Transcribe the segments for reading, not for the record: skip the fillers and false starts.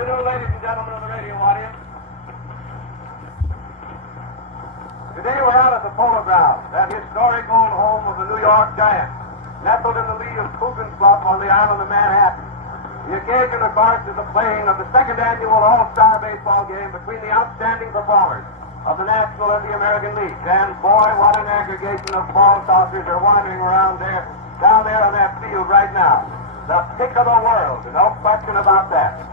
afternoon, ladies and gentlemen of the radio audience. Today we're out at the Polo Grounds, that historic old home of the New York Giants, nestled in the lee of Coogan's Bluff on the island of Manhattan. The occasion, of course, is the playing of the second annual All-Star Baseball game between the outstanding performers of the National and the American Leagues. And boy, what an aggregation of ball tossers are wandering around there, down there on that field right now. The pick of the world, no question about that.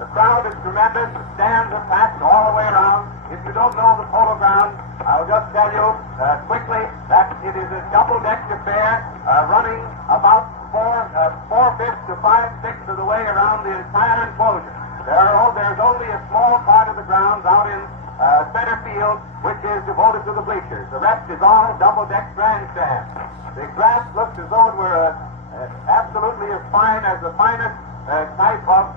The crowd is tremendous. The stands are packed all the way around. If you don't know the Polo Grounds, I'll just tell you quickly that it is a double-decked affair running about four-fifths to five-sixths of the way around the entire enclosure. There's only a small part of the grounds out in center field which is devoted to the bleachers. The rest is all double-decked grandstands. The grass looks as though it were absolutely as fine as the finest type of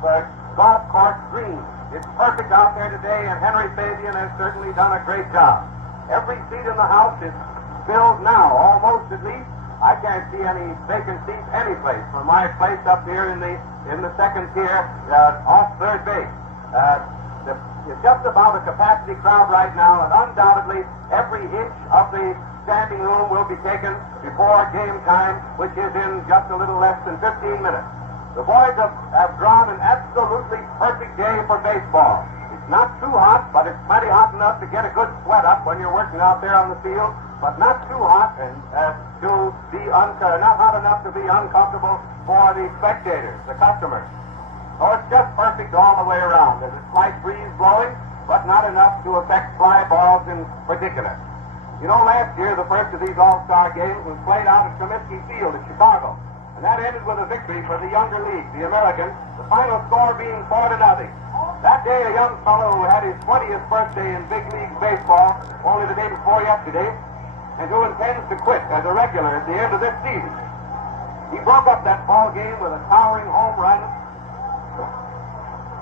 golf course green. It's perfect out there today, and Henry Fabian has certainly done a great job. Every seat in the house is filled now, almost at least. I can't see any vacant seats any place. For my place up here in the second tier, off third base. It's just about a capacity crowd right now, and undoubtedly every inch of the standing room will be taken before game time, which is in just a little less than 15 minutes. The boys have drawn an absolutely perfect day for baseball. It's not too hot, but it's plenty hot enough to get a good sweat up when you're working out there on the field, but not too hot and not hot enough to be uncomfortable for the spectators, the customers. So it's just perfect all the way around. There's a slight breeze blowing, but not enough to affect fly balls in particular. You know, last year, the first of these All-Star games was played out at Comiskey Field in Chicago. And that ended with a victory for the younger league, the Americans, the final score being 4-0. That day, a young fellow who had his 20th birthday in big league baseball, only the day before yesterday, and who intends to quit as a regular at the end of this season. He broke up that ball game with a towering home run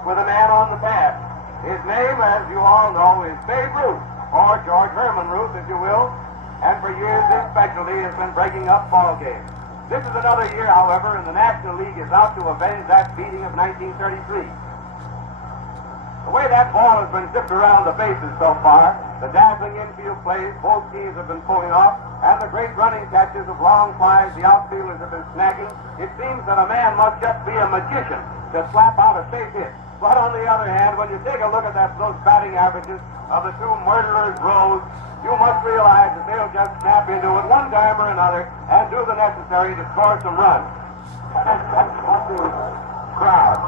with a man on the pad. His name, as you all know, is Babe Ruth, or George Herman Ruth, if you will, and for years his specialty has been breaking up ball games. This is another year, however, and the National League is out to avenge that beating of 1933. The way that ball has been zipped around the bases so far, the dazzling infield plays both teams have been pulling off, and the great running catches of long flies the outfielders have been snagging, it seems that a man must just be a magician to slap out a safe hit. But on the other hand, when you take a look at those batting averages of the two murderers' rows, you must realize that they'll just snap into it one time or another and do the necessary to score some runs. What the crowd.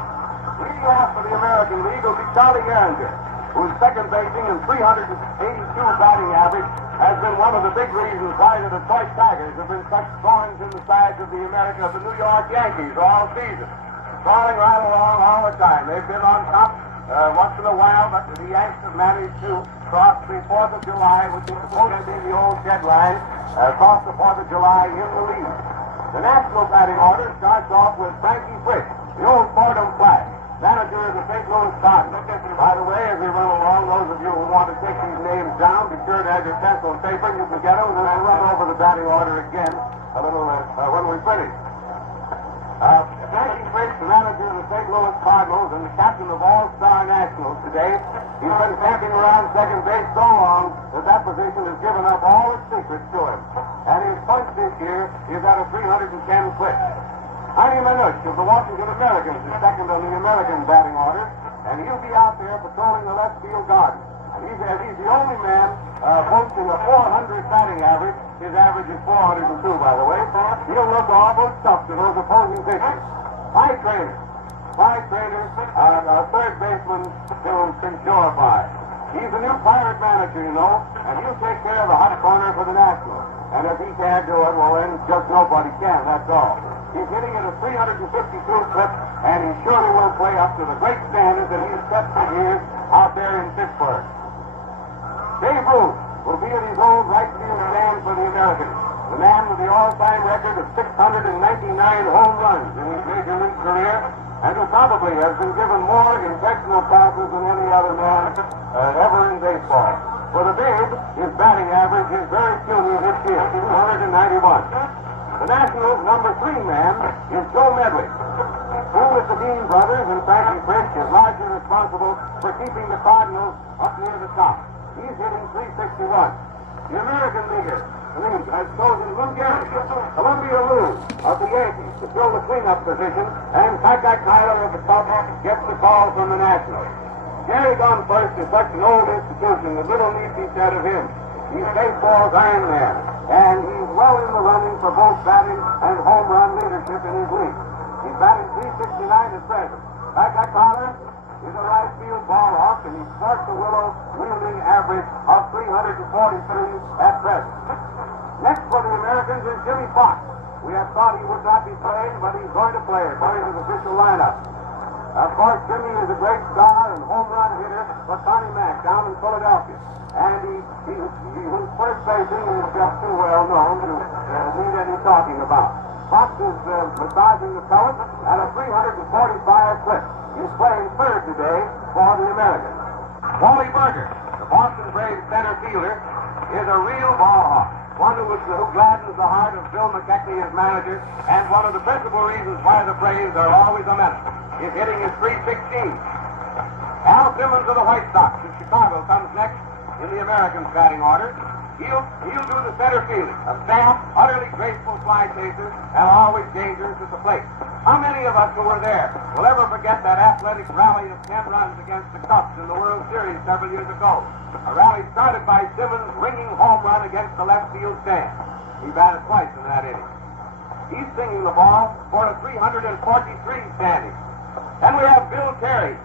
Leading off for the American League will be Charlie Gehringer, whose second basing and 382 batting average has been one of the big reasons why the Detroit Tigers have been such thorns in the sides of the New York Yankees all season. Crawling right along all the time. They've been on top once in a while, but the Yanks have managed to cross the 4th of July, which is supposed to be the old deadline, cross the 4th of July in the lead. The national batting order starts off with Frankie Frisch, the old Fordham Flash, manager of the St. Louis Cardinals. By the way, as we run along, those of you who want to take these names down, be sure to have your pencil and paper. You can get them, and then I'll run over the batting order again a little when we finish. Frankie Frisch, the manager of the St. Louis Cardinals and the captain of All-Star Nationals today, he's been camping around second base so long that that position has given up all its secrets to him. And his punch this year is at a 310 clip. Heinie Manush of the Washington Americans is second on the American batting order, and he'll be out there patrolling the left field garden. And he's the only man boasting a 400 batting average. His average is 402, by the way. He'll look awful stuffed to those opposing pitchers. Five trainers, third baseman to Shorefire. He's the new Pirate manager, you know, and he'll take care of the hot corner for the Nationals. And if he can't do it, well then just nobody can, that's all. He's hitting at a 352 clip, and he surely will play up to the great standards that he's set for years out there in Pittsburgh. Babe Ruth will be at his old right field stand for the Americans. The man with the all-time record of 699 home runs in his major league career, and who probably has been given more intentional passes than any other man ever in baseball. For the Babe, his batting average is very puny this year, 291. The Nationals' number 3 man is Joe Medley, who with the Dean brothers and Frankie Frisch is largely responsible keeping the Cardinals up near the top. He's hitting .361. The American league has chosen Columbia Lou of the Yankees to fill the cleanup position, and Packard Tyler of the Cubs gets the call from the Nationals. Gary Gunn first is such an old institution that little needs be said of him. He's baseball's Iron Man, and he's well in the running for both batting and home run leadership in his league. He's batting .369 at present. Packard Tyler is a right field ball hawk, and he starts the willow wielding average of .343 at present. Next for the Americans is Jimmy Fox. We had thought he would not be playing, but he's going to play according to the official lineup. Of course, Jimmy is a great star and home run hitter for Connie Mack down in Philadelphia. And his first basing is just too well known to need any talking about. Fox is massaging the pellet at a 345 clip. He's playing third today for the Americans. Wally Burger, the Boston Braves center fielder, is a real ball hawk. One who gladdens the heart of Bill McKechnie as manager, and one of the principal reasons why the Braves are always a menace. His hitting is .316. Al Simmons of the White Sox in Chicago comes next in the Americans' batting order. He'll do the center fielding, a stamp, utterly graceful fly chaser, and always dangerous at the plate. How many of us who were there will ever forget that athletic rally of 10 runs against the Cubs in the World Series several years ago? A rally started by Simmons' ringing home run against the left field stand. He batted twice in that inning. He's singing the ball for a 343 standing. Then we have Bill Terry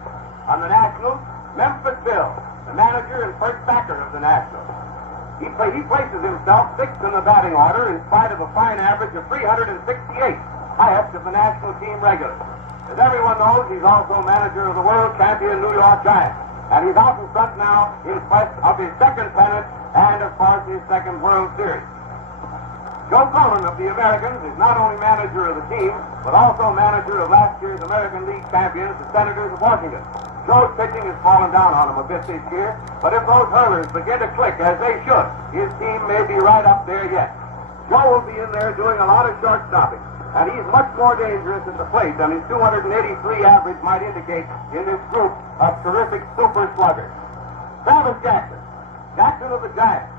on the Nationals, Memphis Bill, the manager and first backer of the Nationals. He places himself sixth in the batting order in spite of a fine average of .368, highest of the national team regulars. As everyone knows, he's also manager of the world champion New York Giants, and he's out in front now in quest of his second pennant and, of course, his second World Series. Joe Cullen of the Americans is not only manager of the team, but also manager of last year's American League champions, the Senators of Washington. Joe's pitching has fallen down on him a bit this year, but if those hurlers begin to click as they should, his team may be right up there yet. Joe will be in there doing a lot of short-stopping, and he's much more dangerous at the plate than his 283 average might indicate in this group of terrific super sluggers. Travis Jackson of the Giants.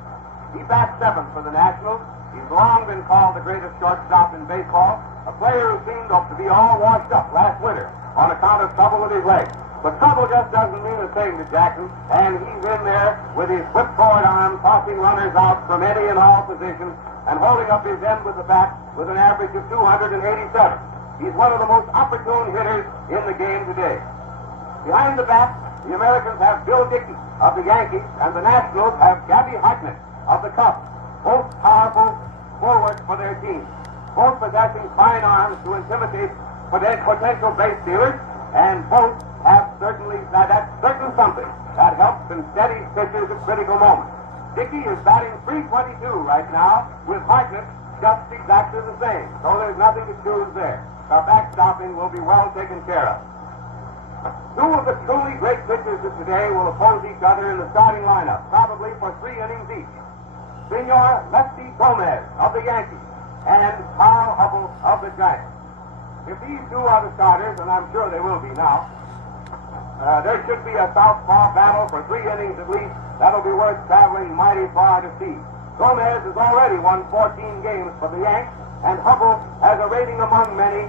He bats seventh for the Nationals. He's long been called the greatest shortstop in baseball, a player who seemed to be all washed up last winter on account of trouble with his legs. But trouble just doesn't mean a thing to Jackson, and he's in there with his whipcord arm, tossing runners out from any and all positions, and holding up his end with the bat with an average of 287. He's one of the most opportune hitters in the game today. Behind the bat, the Americans have Bill Dickey of the Yankees, and the Nationals have Gabby Hartnett of the Cubs, both powerful forwards for their team, both possessing fine arms to intimidate potential base stealers, and both have that's certain something that helps and steadies pitchers at critical moments. Dickey is batting .322 right now, with Hartnett just exactly the same, so there's nothing to choose there. Our backstopping will be well taken care of. Two of the truly great pitchers of today will oppose each other in the starting lineup, probably for 3 innings each. Senor Lefty Gomez of the Yankees and Carl Hubble of the Giants. If these two are the starters, and I'm sure they will be now, there should be a southpaw battle for 3 innings at least. That'll be worth traveling mighty far to see. Gomez has already won 14 games for the Yanks, and Hubble has a rating among many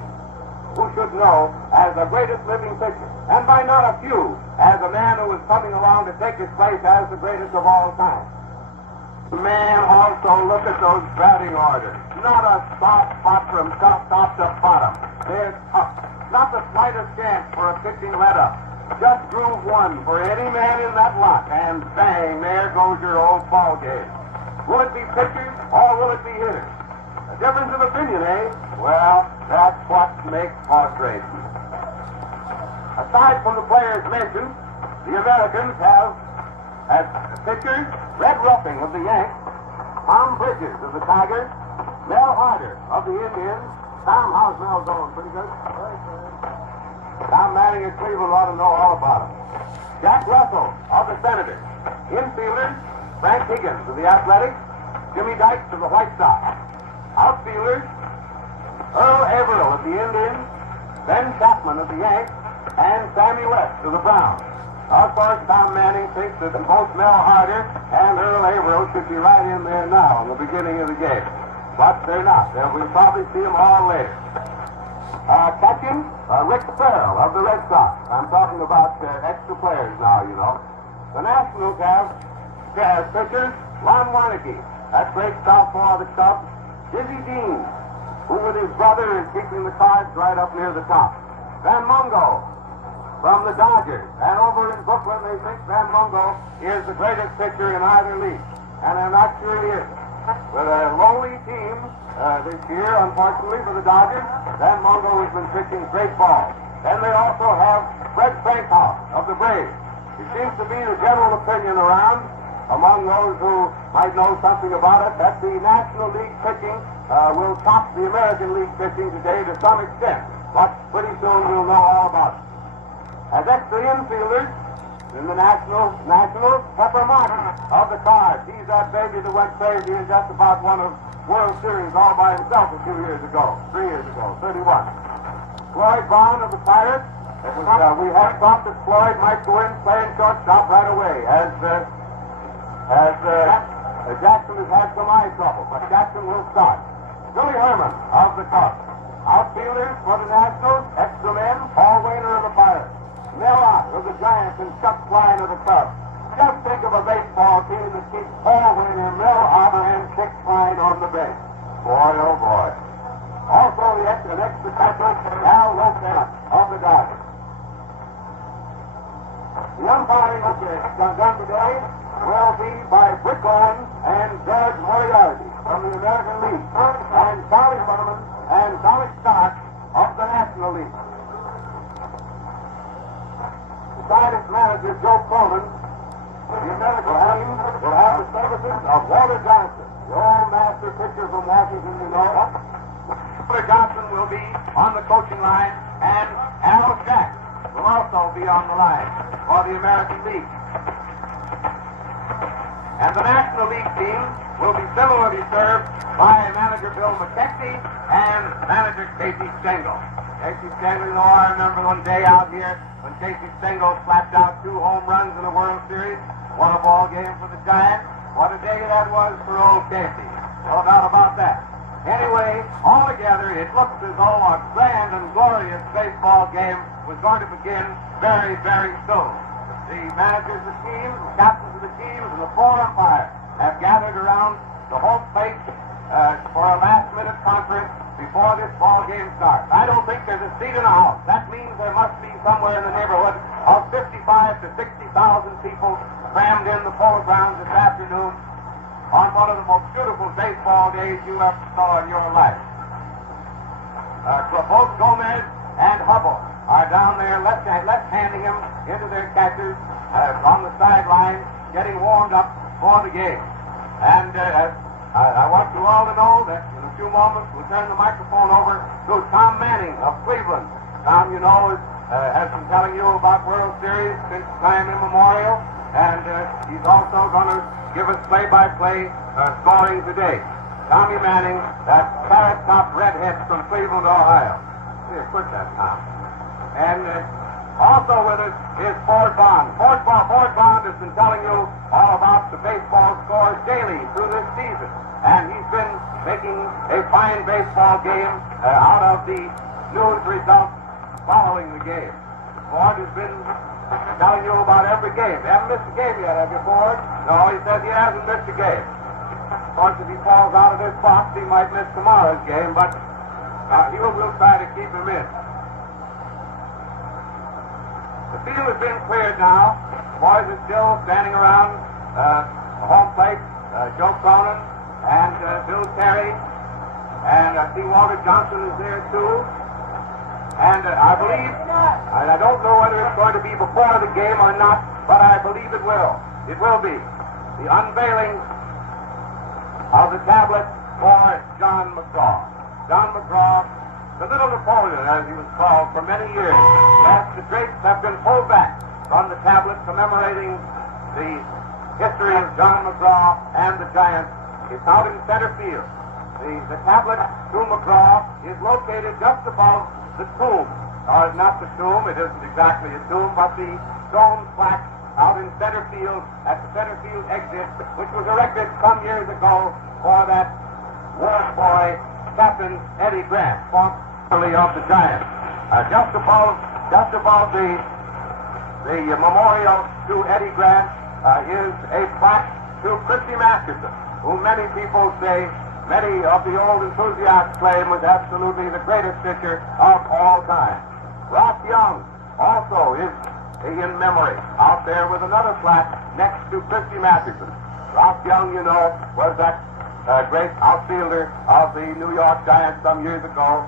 who should know as the greatest living pitcher, and by not a few, as a man who is coming along to take his place as the greatest of all time. Man, also look at those batting orders. Not a soft spot from top to bottom. They're tough. Not the slightest chance for a pitching let-up. Just groove one for any man in that lot, and bang, there goes your old ball game. Will it be pitchers or will it be hitters? A difference of opinion, eh? Well, that's what makes horse racing. Aside from the players mentioned, the Americans have, as pitchers, Red Ruffing of the Yanks, Tom Bridges of the Tigers, Mel Harder of the Indians. Tom, how's Mel going? Pretty good? Tom Manning of Cleveland ought to know all about him. Jack Russell of the Senators. Infielders, Frank Higgins of the Athletics, Jimmy Dykes of the White Sox. Outfielders, Earl Averill of the Indians, Ben Chapman of the Yanks, and Sammy West of the Browns. Of course, Tom Manning thinks that both Mel Harder and Earl Averill should be right in there now in the beginning of the game. But they're not. We'll probably see them all later. Catching, Rick Farrell of the Red Sox. I'm talking about extra players now, you know. The Nationals have pitchers, Lon Warneke, that great southpaw of the Cubs, Dizzy Dean, who with his brother is keeping the Cards right up near the top. Van Mungo from the Dodgers. And over in Brooklyn, they think Van Mungo is the greatest pitcher in either league. And I'm not sure he is. With a lowly team this year, unfortunately, for the Dodgers, Van Mungo has been pitching great ball. Then they also have Fred Frankhouse of the Braves. It seems to be the general opinion around, among those who might know something about it, that the National League pitching will top the American League pitching today to some extent. But pretty soon we'll know all about it. As extra infielders in the Nationals, Pepper Martin of the Cards. He's that baby that went crazy and just about won a World Series all by himself a few years ago, 3 years ago, 31. Floyd Brown of the Pirates. We had thought that Floyd might go in playing shortstop right away, as Jackson has had some eye trouble, but Jackson will start. Billy Herman of the Cubs. Outfielders for the Nationals, extra men, Paul Wainer of the Pirates. Mel Ott of the Giants and Chuck Klein of the Cubs. Just think of a baseball team that keeps Paul Wainer, Mel Ott, and Chuck Klein on the bench. Boy, oh boy. Also, an extra catcher, Al Lopez of the Dodgers. The umpiring done today will be by Brick Owen and George Moriarty from the American League, and Charlie Furman and Tommy Stark of the National League. Beside its manager, Joe Coleman, the American team will have the services of Walter Johnson, the old master pitcher from Washington, you know. Walter Johnson will be on the coaching line, and Al Jack will also be on the line for the American League. And the National League team will be similarly served by manager Bill McKechnie and manager Casey Stengel. Casey Stengel, you know, I remember one day out here when Casey Stengel slapped out 2 home runs in a World Series, won a ball game for the Giants. What a day that was for old Casey. No doubt about that. Anyway, altogether, it looks as though a grand and glorious baseball game was going to begin very, very soon. The managers of the teams, the captains of the teams, and the 4 umpires have gathered around the home plate for a last-minute conference before this ball game starts. I don't think there's a seat in the house. That means there must be somewhere in the neighborhood of 55,000 to 60,000 people crammed in the Polo Grounds this afternoon on one of the most beautiful baseball days you ever saw in your life. Both Gomez and Hubble are down there left-handing him into their catchers on the sideline, getting warmed up for the game. And I want you all to know that in a few moments we'll turn the microphone over to Tom Manning of Cleveland. Tom, you know, has been telling you about World Series since time immemorial, and he's also going to give us play-by-play scoring today. Tommy Manning, that carrot-top redhead from Cleveland, Ohio. Here, quit that, Tom. And also with us is Ford Bond. Ford Bond has been telling you all about the baseball scores daily through this season. And he's been making a fine baseball game out of the news results following the game. Ford has been telling you about every game. You haven't missed a game yet, have you, Ford? No, he says he hasn't missed a game. Of course, if he falls out of this box, he might miss tomorrow's game, but we'll try to keep him in. The field has been cleared now. Boys are still standing around the home plate. Joe Cronin and Bill Terry, and I see Walter Johnson is there too. And I believe, and I don't know whether it's going to be before the game or not, but I believe it will. It will be the unveiling of the tablet for John McGraw. John McGraw, the Little Napoleon, as he was called for many years. Yes, the drapes have been pulled back from the tablet commemorating the history of John McGraw and the Giants. It's out in center field. The tablet to McGraw is located just above the tomb or not the tomb, it isn't exactly a tomb, but the stone plaque out in center field, at the center field exit, which was erected some years ago for that war boy, Captain Eddie Grant, formerly of the Giants. Just above the memorial to Eddie Grant is a plaque to Christy Masterson, who many people say, many of the old enthusiasts claim was absolutely the greatest pitcher of all time. Ross Young also is in memory out there with another plaque next to Christy Masterson. Ross Young, you know, was that great outfielder of the New York Giants some years ago,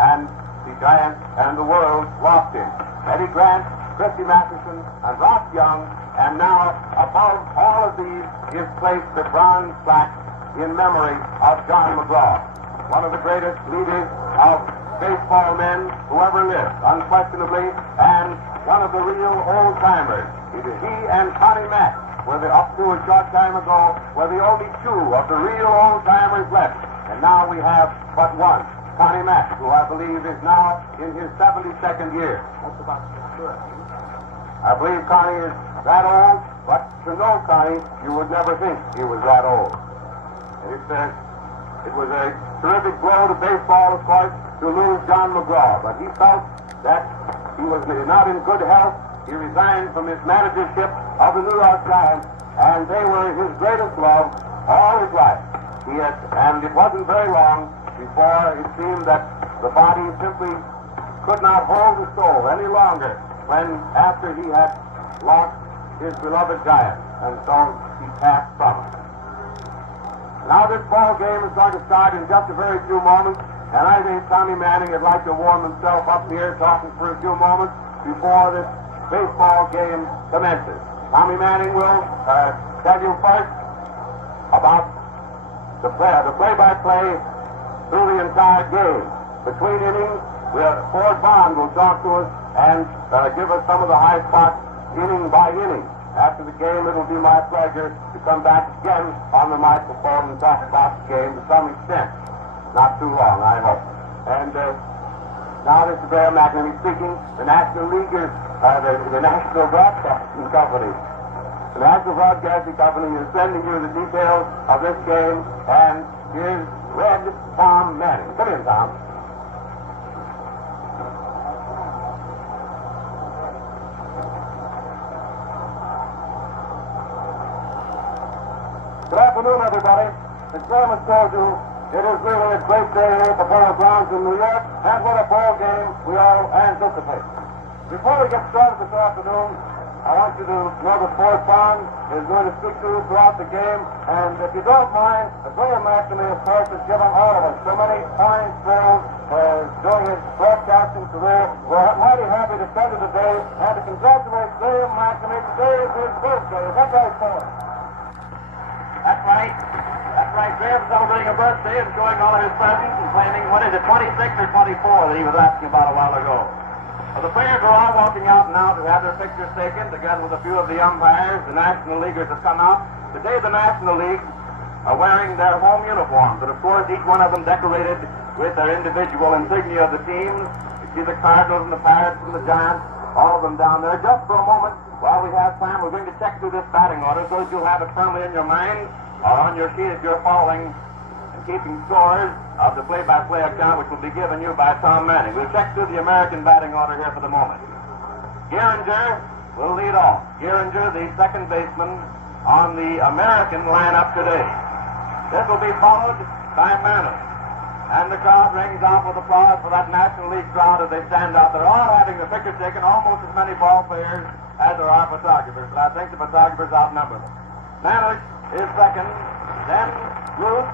and the Giants and the world lost him. Eddie Grant, Christy Masterson, and Ross Young, and now above all of these is placed the bronze plaque in memory of John McGraw, one of the greatest leaders of baseball men who ever lived, unquestionably, and one of the real old-timers. He and Connie Mack up to a short time ago, were the only two of the real old-timers left. And now we have but one, Connie Mack, who I believe is now in his 72nd year. That's about sure. I believe Connie is that old, but to know Connie, you would never think he was that old. It was a terrific blow to baseball, of course, to lose John McGraw, but he felt that he was not in good health. He resigned from his managership of the New York Giants, and they were his greatest love all his life. And it wasn't very long before it seemed that the body simply could not hold the soul any longer when, after he had lost his beloved Giants, and so he passed from us. Now this ball game is going to start in just a very few moments, and I think Tommy Manning would like to warm himself up here talking for a few moments before this baseball game commences. Tommy Manning will tell you first about the play-by-play through the entire game. Between innings, Ford Bond will talk to us and give us some of the high spots inning by inning. After the game, it'll be my pleasure to come back again on the microphone and talk about the game to some extent. Not too long, I hope. And now this is Bear McNamee speaking. The National Leaguers, the National Broadcasting Company. The National Broadcasting Company is sending you the details of this game, and here's Red Tom Manning. Come in, Tom. Good afternoon, everybody. As Chairman told you, it is really a great day here for Polo Grounds in New York, and what a ball game we all anticipate. Before we get started this afternoon, I want you to know that Ford Bond is going to speak to you throughout the game, and if you don't mind, Graham McNamee, of course, has given all of us so many fine thrills during his broadcasting career. We're mighty happy to spend it today and to congratulate Graham McNamee. Today is his birthday. Is that right, Ford? That's right. That's right. Graham's celebrating a birthday and showing all of his presents and claiming, what is it, 26 or 24 that he was asking about a while ago. Well, the players are all walking out now to have their pictures taken, together with a few of the umpires. The National Leaguers have come out. Today, the National League are wearing their home uniforms, and of course, each one of them decorated with their individual insignia of the teams. You see the Cardinals and the Pirates and the Giants, all of them down there. Just for a moment, while we have time, we're going to check through this batting order so that you'll have it firmly in your mind or on your sheet as you're following and keeping scores of the play-by-play account, which will be given you by Tom Manning. We'll check through the American batting order here for the moment. Gehringer will lead off. Gehringer, the second baseman on the American lineup today. This will be followed by Manning. And the crowd rings out with applause for that National League crowd as they stand out. They're all having the picture taken, almost as many ball players as there are photographers, but I think the photographers outnumber them. Manning is second, then Ruth,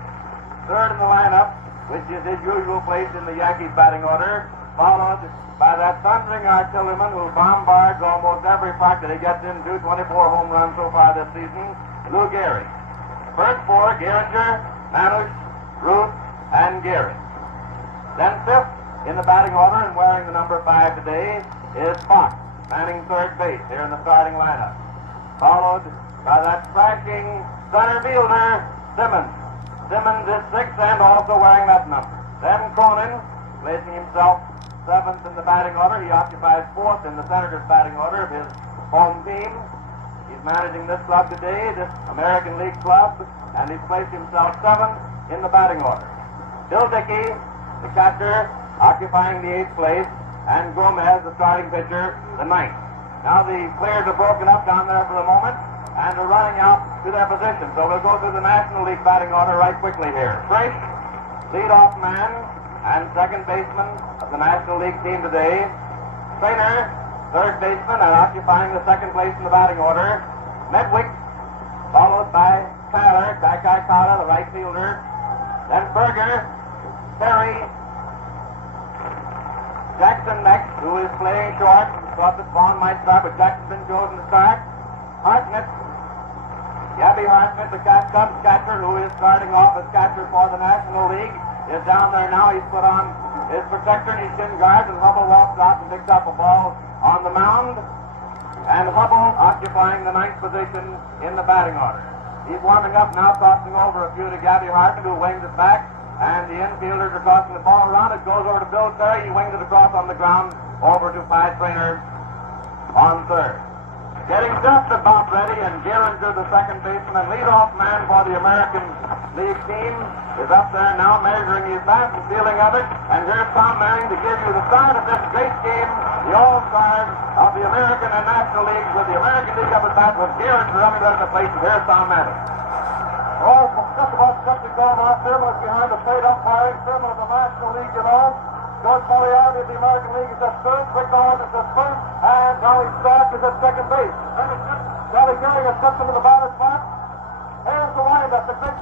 third in the lineup, which is his usual place in the Yankees batting order, followed by that thundering artilleryman who bombards almost every park that he gets into, 24 home runs so far this season, Lou Gehrig. First four, Gehringer, Manning, Ruth, and Gehrig. Then fifth in the batting order and wearing the number 5 today is Fox, manning third base here in the starting lineup. Followed by that striking center fielder, Simmons. Simmons is sixth and also wearing that number. Then Cronin, placing himself 7th in the batting order. He occupies 4th in the Senators' batting order of his home team. He's managing this club today, this American League club, and he's placed himself 7th in the batting order. Bill Dickey, the catcher, occupying the 8th place, and Gomez, the starting pitcher, the 9th. Now the players are broken up down there for the moment and are running out to their position. So we'll go through the National League batting order right quickly here. Frisch, leadoff man and second baseman of the National League team today. Trainer, third baseman, and occupying the second place in the batting order. Medwick, followed by Kyler, Kai Kyler, the right fielder. Then Berger, Perry, Jackson next, who is playing short. Thought that Vaughn might start, but Jackson's been chosen to start. Hartnett, Gabby Hartnett, the Cubs catcher, who is starting off as catcher for the National League, is down there now. He's put on his protector and his shin guards, and Hubble walks out and picks up a ball on the mound. And Hubble occupying the 9th position in the batting order. He's warming up now, tossing over a few to Gabby Hartnett, who wings it back. And the infielders are tossing the ball around. It goes over to Bill Terry. He wings it across on the ground over to Pat Trainer on third. Getting just about ready, and Gehringer, the second baseman and leadoff man for the American League team, is up there now measuring his bat and feeling of it. And here's Tom Manning to give you the start of this great game, the All-Stars of the American and National Leagues, with the American League up at bat with Gehringer running right at the plate. And here's Tom Manning. Oh, just about Sceptic going off. Thurman is behind the plate umpiring. Thurman of the National League, you know. George Moriarty of the American League is at third. Rick Owen is at first. And Johnny Stark is at second base. Charlie Gehringer steps into the batter's box. Here's the windup. The big